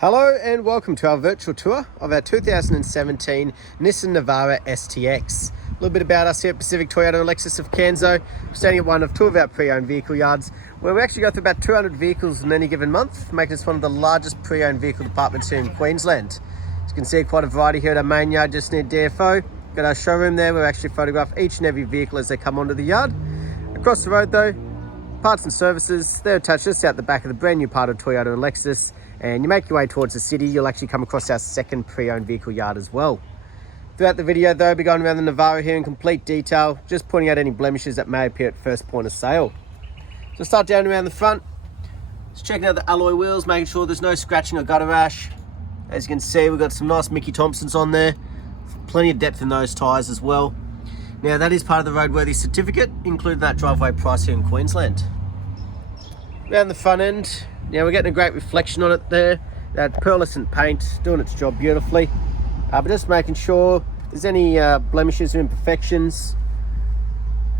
Hello and welcome to our virtual tour of our 2017 Nissan Navara STX. A little bit about us here at Pacific Toyota and Lexus of Canso. We're standing at one of two of our pre-owned vehicle yards where we actually go through about 200 vehicles in any given month, making us one of the largest pre-owned vehicle departments here in Queensland. As you can see, quite a variety here at our main yard just near DFO. Got our showroom there where we actually photograph each and every vehicle as they come onto the yard. Across the road though, parts and services, they're attached just out the back of the brand new part of Toyota and Lexus. And you make your way towards the city, you'll actually come across our second pre-owned vehicle yard as well. Throughout the video though, we'll be going around the Navara here in complete detail, just pointing out any blemishes that may appear at first point of sale. So start down around the front, just checking out the alloy wheels, making sure there's no scratching or gutter rash. As you can see, we've got some nice Mickey Thompsons on there, plenty of depth in those tyres as well. Now that is part of the roadworthy certificate, including that driveway price here in Queensland. Around the front end, now we're getting a great reflection on it there. That pearlescent paint doing its job beautifully. But just making sure there's any blemishes or imperfections.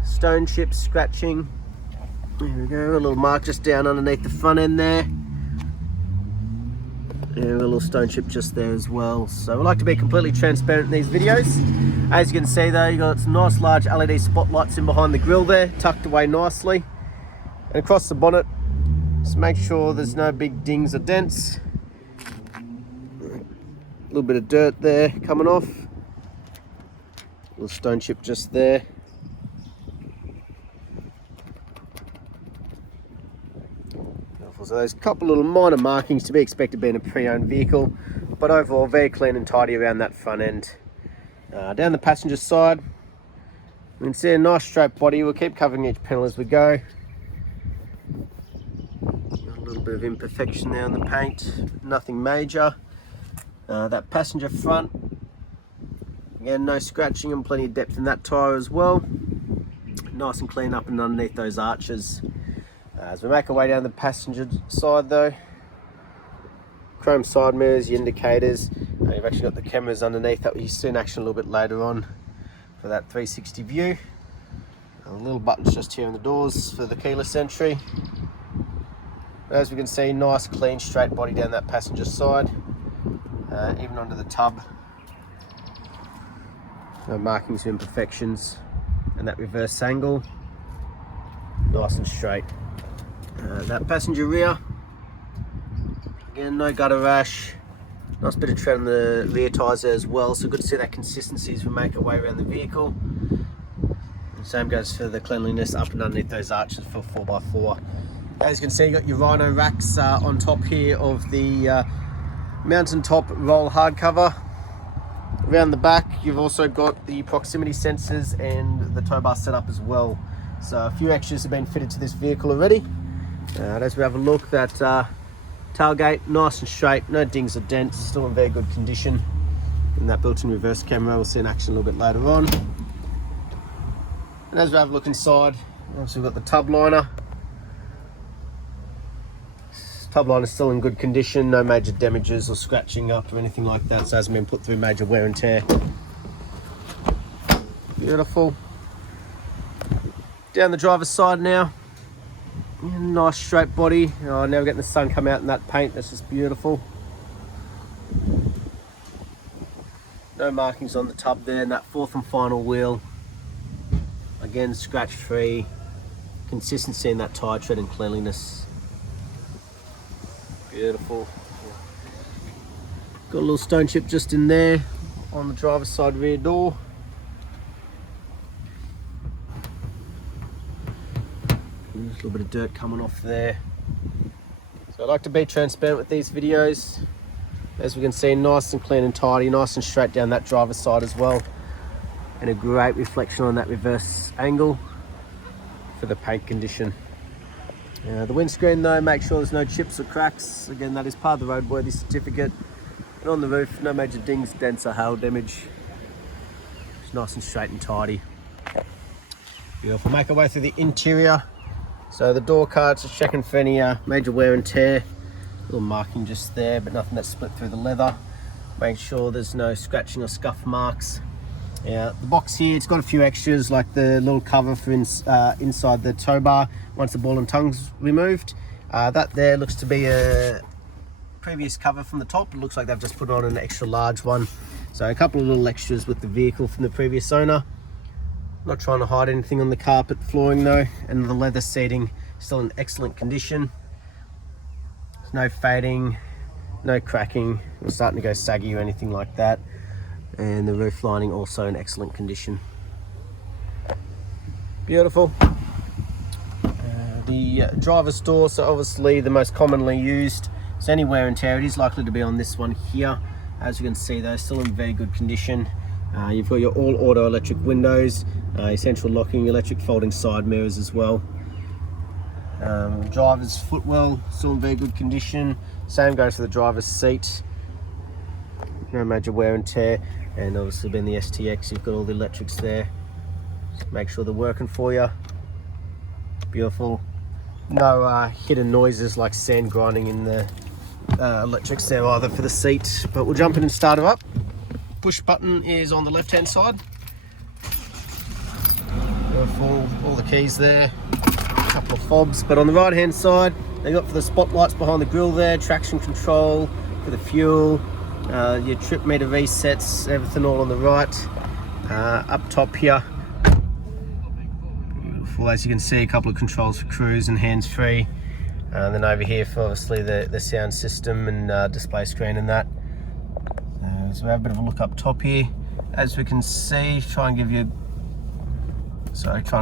Stone chips, scratching. There we go, a little mark just down underneath the front end there. Yeah, a little stone chip just there as well. So we like to be completely transparent in these videos. As you can see though, you've got some nice large LED spotlights in behind the grille there, tucked away nicely. And across the bonnet, just make sure there's no big dings or dents. A little bit of dirt there coming off. A little stone chip just there. So there's a couple little minor markings to be expected being a pre-owned vehicle, but overall very clean and tidy around that front end. Down the passenger side, you can see a nice straight body. We'll keep covering each panel as we go. A little bit of imperfection there on the paint, nothing major. That passenger front, again no scratching and plenty of depth in that tyre as well. Nice and clean up and underneath those arches. As we make our way down the passenger side though, chrome side mirrors, your indicators. You've actually got the cameras underneath that we see in action a little bit later on for that 360 view. Little buttons just here on the doors for the keyless entry. As we can see, nice clean straight body down that passenger side, even onto the tub. No markings or imperfections. And that reverse angle, nice and straight. That passenger rear, again no gutter rash. Nice bit of tread on the rear tyres there as well, so good to see that consistency as we make our way around the vehicle. And same goes for the cleanliness up and underneath those arches for 4x4. As you can see, you've got your Rhino racks on top here of the mountaintop roll hardcover. Around the back, you've also got the proximity sensors and the tow bar setup as well. So a few extras have been fitted to this vehicle already. As we have a look, that tailgate, nice and straight, no dings or dents, still in very good condition. And that built-in reverse camera we'll see in action a little bit later on. And as we have a look inside, obviously we've got the tub liner. Tub liner is still in good condition, no major damages or scratching up or anything like that, so it hasn't been put through major wear and tear. Beautiful. Down the driver's side now. Nice straight body. Oh, now we're getting the sun come out in that paint, that's just beautiful. No markings on the tub there, and that fourth and final wheel. Again, scratch free. Consistency in that tyre tread and cleanliness. Beautiful. Got a little stone chip just in there on the driver's side rear door. There's a little bit of dirt coming off there. So I like to be transparent with these videos. As we can see, nice and clean and tidy, nice and straight down that driver's side as well. And a great reflection on that reverse angle for the paint condition. The windscreen though, make sure there's no chips or cracks. Again, that is part of the roadworthy certificate. And on the roof, no major dings, dents or hail damage. It's nice and straight and tidy. Beautiful. Make our way through the interior. So the door cards, just checking for any major wear and tear. A little marking just there, but nothing that's split through the leather. Make sure there's no scratching or scuff marks. Yeah, the box here, it's got a few extras like the little cover for inside the tow bar once the ball and tongue's removed. That there looks to be a previous cover from the top. It looks like they've just put on an extra large one. So a couple of little extras with the vehicle from the previous owner. Not trying to hide anything on the carpet flooring though, and the leather seating still in excellent condition. There's no fading, no cracking, or starting to go saggy or anything like that. And the roof lining also in excellent condition. Beautiful. The driver's door, so obviously the most commonly used. So any wear and tear, it is likely to be on this one here. As you can see, they're still in very good condition. You've got your all auto electric windows, your central locking, electric folding side mirrors as well. Driver's footwell, still in very good condition. Same goes for the driver's seat. No major wear and tear. And obviously being the STX, you've got all the electrics there. Just make sure they're working for you. Beautiful. No hidden noises like sand grinding in the electrics there either for the seat. But we'll jump in and start it up. Push button is on the left hand side. Beautiful. All the keys there. A couple of fobs. But on the right hand side, they got for the spotlights behind the grille there, traction control for the fuel, your trip meter resets, everything all on the right. Up top here, beautiful. As you can see, a couple of controls for cruise and hands-free. And then over here for obviously the sound system and display screen and that. So we have a bit of a look up top here. As we can see, trying to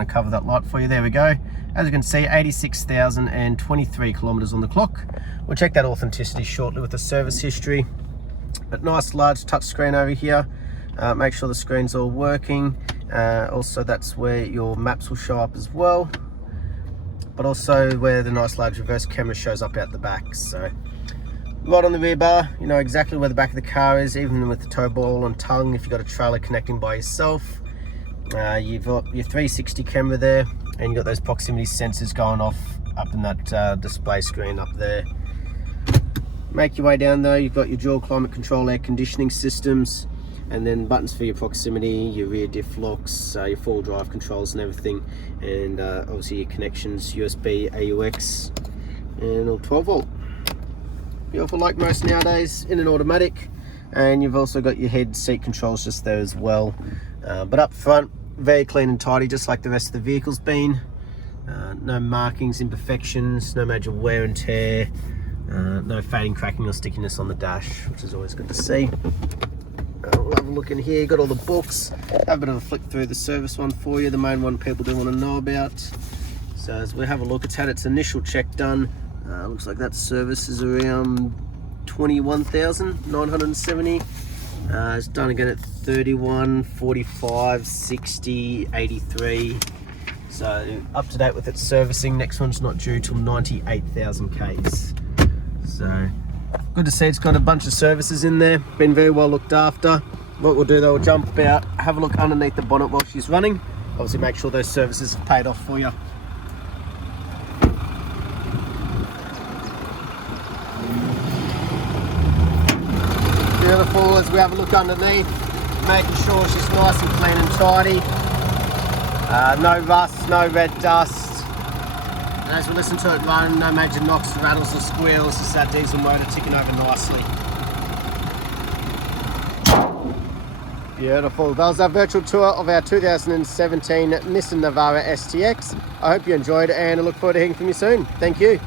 cover that light for you. There we go. As you can see, 86,023 kilometers on the clock. We'll check that authenticity shortly with the service history. But nice large touch screen over here. Make sure the screen's all working. Also, that's where your maps will show up as well. But also where the nice large reverse camera shows up out the back. So right on the rear bar, you know exactly where the back of the car is, even with the tow ball and tongue if you've got a trailer connecting by yourself. You've got your 360 camera there, and you've got those proximity sensors going off up in that display screen up there. Make your way down though, you've got your dual climate control air conditioning systems, and then buttons for your proximity, your rear diff locks, your four-wheel drive controls and everything, and obviously your connections, USB, AUX, and all 12 volt. Beautiful, like most nowadays, in an automatic. And you've also got your head seat controls just there as well. But up front, very clean and tidy, just like the rest of the vehicle's been. No markings, imperfections, no major wear and tear, no fading, cracking or stickiness on the dash, which is always good to see. We'll have a look in here, got all the books. Have a bit of a flick through the service one for you, the main one people do want to know about. So as we have a look, it's had its initial check done. Looks like that service is around 21,970. It's done again at 31, 45, 60, 83. So up to date with its servicing. Next one's not due till 98,000 Ks. So good to see it's got a bunch of services in there. Been very well looked after. What we'll do though, we'll jump out, have a look underneath the bonnet while she's running. Obviously make sure those services have paid off for you. Beautiful. As we have a look underneath, making sure she's nice and clean and tidy. No rust, no red dust. And as we listen to it run, no major knocks, rattles or squeals, just that diesel motor ticking over nicely. Beautiful. That was our virtual tour of our 2017 Nissan Navara STX. I hope you enjoyed and I look forward to hearing from you soon. Thank you.